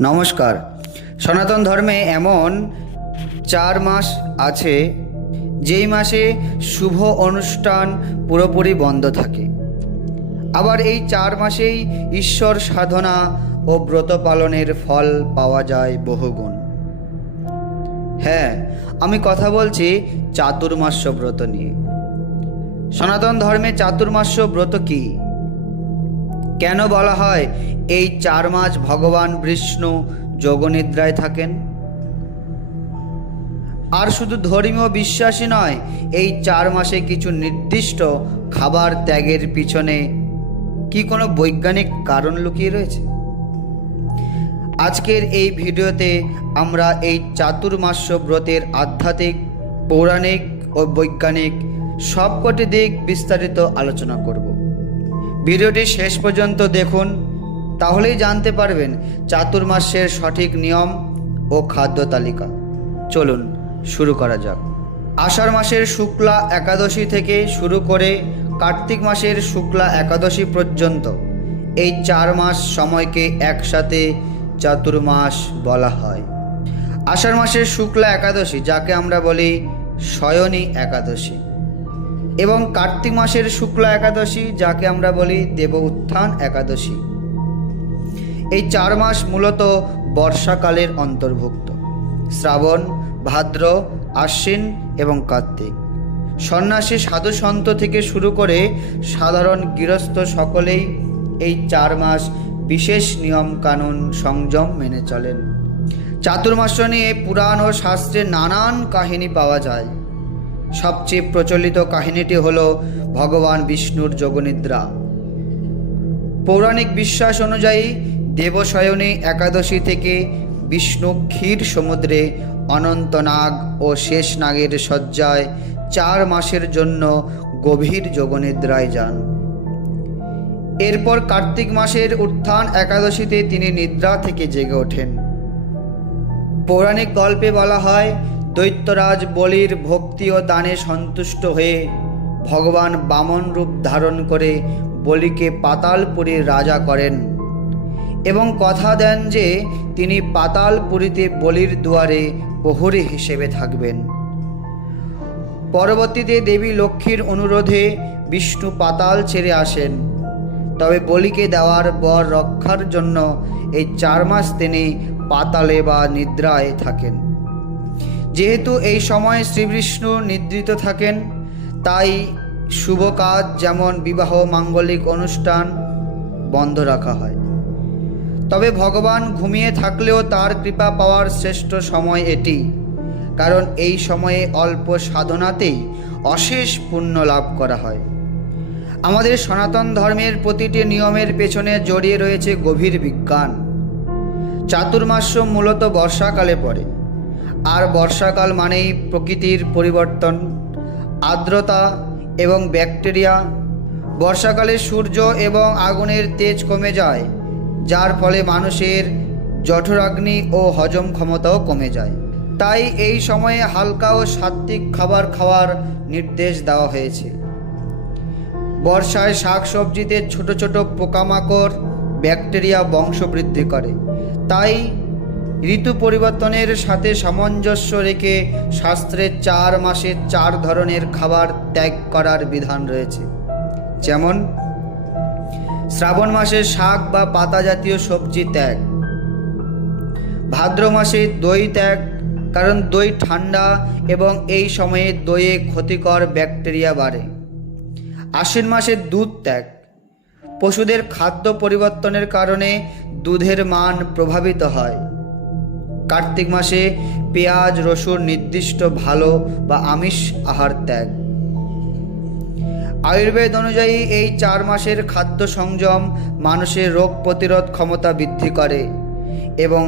নমস্কার। সনাতন ধর্মে এমন 4 মাস আছে যেই মাসে শুভ অনুষ্ঠান পুরোপুরি বন্ধ থাকে। আবার এই 4 মাসেই ঈশ্বর সাধনা ও ব্রত পালনের ফল পাওয়া যায় বহুগুণ। হ্যাঁ, আমি কথা বলছি চাতুর্মাস্য ব্রত নিয়ে। সনাতন ধর্মে চাতুর্মাস্য ব্রত কি? কেন বলা হয় এই 4 মাস ভগবান বিষ্ণু যোগনিদ্রায় থাকেন? আর শুধু ধর্মীয় বিশ্বাসই নয়, এই 4 মাসে কিছু নির্দিষ্ট খাবার ত্যাগের পিছনে কি কোনো বৈজ্ঞানিক কারণ লুকিয়ে রয়েছে? আজকের এই ভিডিওতে আমরা এই চাতুর্মাস্য ব্রতের আধ্যাত্মিক, পৌরাণিক ও বৈজ্ঞানিক সবকটি দিক বিস্তারিত আলোচনা করব। ভিডিওটি শেষ পর্যন্ত দেখুন, তাহলেই জানতে পারবেন চাতুর্মাস্যের সঠিক নিয়ম ও খাদ্য তালিকা। চলুন শুরু করা যাক। আষাঢ় মাসের শুক্লা একাদশী থেকে শুরু করে কার্তিক মাসের শুক্লা একাদশী পর্যন্ত এই 4 মাস সময়কে একসাথে চাতুর্মাস বলা হয়। আষাঢ় মাসের শুক্লা একাদশী, যাকে আমরা বলি শয়নী একাদশী, এবং কার্তিক মাসের শুক্লা একাদশী, যাকে আমরা বলি দেব উত্থান একাদশী। এই 4 মাস মূলত বর্ষাকালের অন্তর্ভুক্ত। শ্রাবণ, ভাদ্র, আশ্বিন এবং কার্তিক। সন্ন্যাসী, সাধু সন্ত থেকে শুরু করে সাধারণ গৃহস্থ সকলেই এই 4 মাস বিশেষ নিয়ম কানুন সংযম মেনে চলেন। চাতুর্মাস্য নিয়ে পুরাণ ও শাস্ত্রে নানান কাহিনী পাওয়া যায়। সবচেয়ে প্রচলিত কাহিনীটি হল ভগবান বিষ্ণুর যোগনিদ্রা। পৌরাণিক বিশ্বাস অনুযায়ী দেবশয়নী একাদশী থেকে বিষ্ণু ক্ষীর সমুদ্রে অনন্তনাগ ও শেষ নাগের শয্যায় 4 মাসের জন্য গভীর যোগনিদ্রায় যান। এরপর কার্তিক মাসের উত্থান একাদশীতে তিনি নিদ্রা থেকে জেগে ওঠেন। পৌরাণিক গল্পে বলা হয়, দৈত্যরাজ বলির ভক্তি ও দানে সন্তুষ্ট হয়ে ভগবান বামন রূপ ধারণ করে বলিকে পাতালপুরীর রাজা করেন এবং কথা দেন যে তিনি পাতালপুরীতে বলির দুয়ারে প্রহরী হিসেবে থাকবেন। পরবর্তীতে দেবী লক্ষ্মীর অনুরোধে বিষ্ণু পাতাল ছেড়ে আসেন, তবে বলিকে দেওয়ার বর রক্ষার জন্য এই 4 মাস তিনি পাতালে বা নিদ্রায় থাকেন। যেহেতু এই সময় শ্রীবিষ্ণু নিদ্রিত থাকেন, তাই শুভ কাজ যেমন বিবাহ, মাঙ্গলিক অনুষ্ঠান বন্ধ রাখা হয়। তবে ভগবান ঘুমিয়ে থাকলেও তার কৃপা পাওয়ার শ্রেষ্ঠ সময় এটি, কারণ এই সময়ে অল্প সাধনাতেই অশেষ পুণ্য লাভ করা হয়। আমাদের সনাতন ধর্মের প্রতিটি নিয়মের পেছনে জড়িয়ে রয়েছে গভীর বিজ্ঞান। চাতুর্মাস্য মূলত বর্ষাকালে পড়ে, আর বর্ষাকাল মানেই প্রকৃতির পরিবর্তন, আর্দ্রতা এবং ব্যাকটেরিয়া। বর্ষাকালে সূর্য এবং আগুনের তেজ কমে যায়, যার ফলে মানুষের জঠরাগ্নি ও হজম ক্ষমতাও কমে যায়। তাই এই সময়ে হালকা ও সাত্ত্বিক খাবার খাওয়ার নির্দেশ দেওয়া হয়েছে। বর্ষায় শাকসবজিতে ছোট ছোট পোকামাকড়, ব্যাকটেরিয়া বংশবৃদ্ধি করে। তাই ঋতু পরিবর্তনের সাথে সামঞ্জস্য রেখে শাস্ত্রে 4 মাসে 4 ধরনের খাবার ত্যাগ করার বিধান রয়েছে। যেমন শ্রাবণ মাসে শাক বা পাতা জাতীয় সবজি ত্যাগ, ভাদ্র মাসে দই ত্যাগ, কারণ দই ঠান্ডা এবং এই সময়ে দইয়ে ক্ষতিকর ব্যাকটেরিয়া বাড়ে। আশ্বিন মাসে দুধ ত্যাগ, পশুদের খাদ্য পরিবর্তনের কারণে দুধের মান প্রভাবিত হয়। কার্তিক মাসে পেঁয়াজ, রসুন নির্দিষ্ট ভালো বা আমিষ আহার ত্যাগ। আয়ুর্বেদ অনুযায়ী এই 4 মাসের খাদ্য সংযম মানুষের রোগ প্রতিরোধ ক্ষমতা বৃদ্ধি করে এবং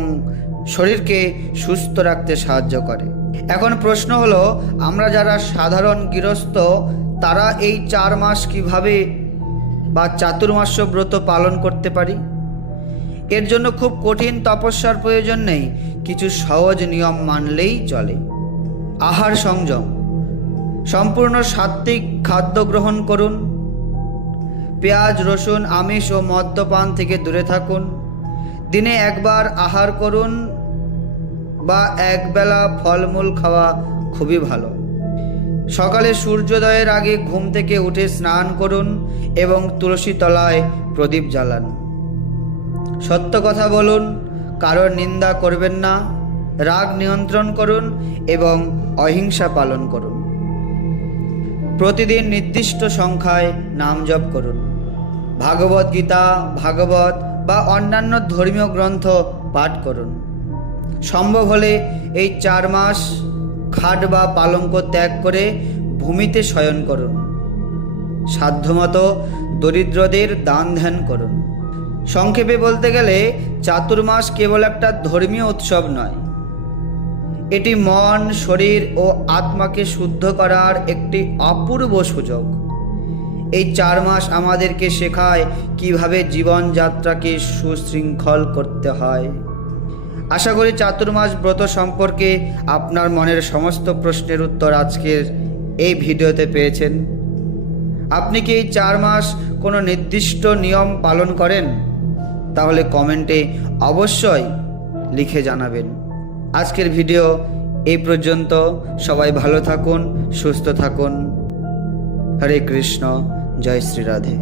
শরীরকে সুস্থ রাখতে সাহায্য করে। এখন প্রশ্ন হলো, আমরা যারা সাধারণ গৃহস্থ তারা এই 4 মাস কিভাবে বা চাতুর্মাস্য ব্রত পালন করতে পারি? এর জন্য খুব কঠিন তপস্যার প্রয়োজন নেই, কিছু সহজ নিয়ম মানলেই চলে। আহার সংযম, সম্পূর্ণ সাত্ত্বিক খাদ্য গ্রহণ করুন। পেঁয়াজ, রসুন, আমিষ ও মদ্যপান থেকে দূরে থাকুন। দিনে একবার আহার করুন বা একবেলা ফলমূল খাওয়া খুবই ভালো। সকালে সূর্যোদয়ের আগে ঘুম থেকে উঠে স্নান করুন এবং তুলসী তলায় প্রদীপ জ্বালান। সত্য কথা বলুন, কারোর নিন্দা করবেন না, রাগ নিয়ন্ত্রণ করুন এবং অহিংসা পালন করুন। প্রতিদিন নির্দিষ্ট সংখ্যায় নাম জপ করুন। ভাগবত গীতা, ভাগবত বা অন্যান্য ধর্মীয় গ্রন্থ পাঠ করুন। সম্ভব হলে এই 4 মাস খাট বা পালঙ্ক ত্যাগ করে ভূমিতে শয়ন করুন। সাধ্যমতো দরিদ্রদের দান ধ্যান করুন। সংক্ষেপে বলতে গেলে চাতুর্মাস কেবল একটা ধর্মীয় উৎসব নয়, এটি মন, শরীর ও আত্মাকে শুদ্ধ করার একটি অপূর্ব সুযোগ। এই 4 মাস আমাদেরকে শেখায় কিভাবে জীবনযাত্রাকে সুশৃঙ্খল করতে হয়। আশা করি চাতুর্মাস ব্রত সম্পর্কে আপনার মনের সমস্ত প্রশ্নের উত্তর আজকের এই ভিডিওতে পেয়েছেন। আপনি কি এই 4 মাস কোনো নির্দিষ্ট নিয়ম পালন করেন? তাহলে কমেন্টে অবশ্যই লিখে জানাবেন। আজকের ভিডিও এই পর্যন্ত। সবাই ভালো থাকুন, সুস্থ থাকুন। হরে কৃষ্ণ, জয় শ্রী রাধে।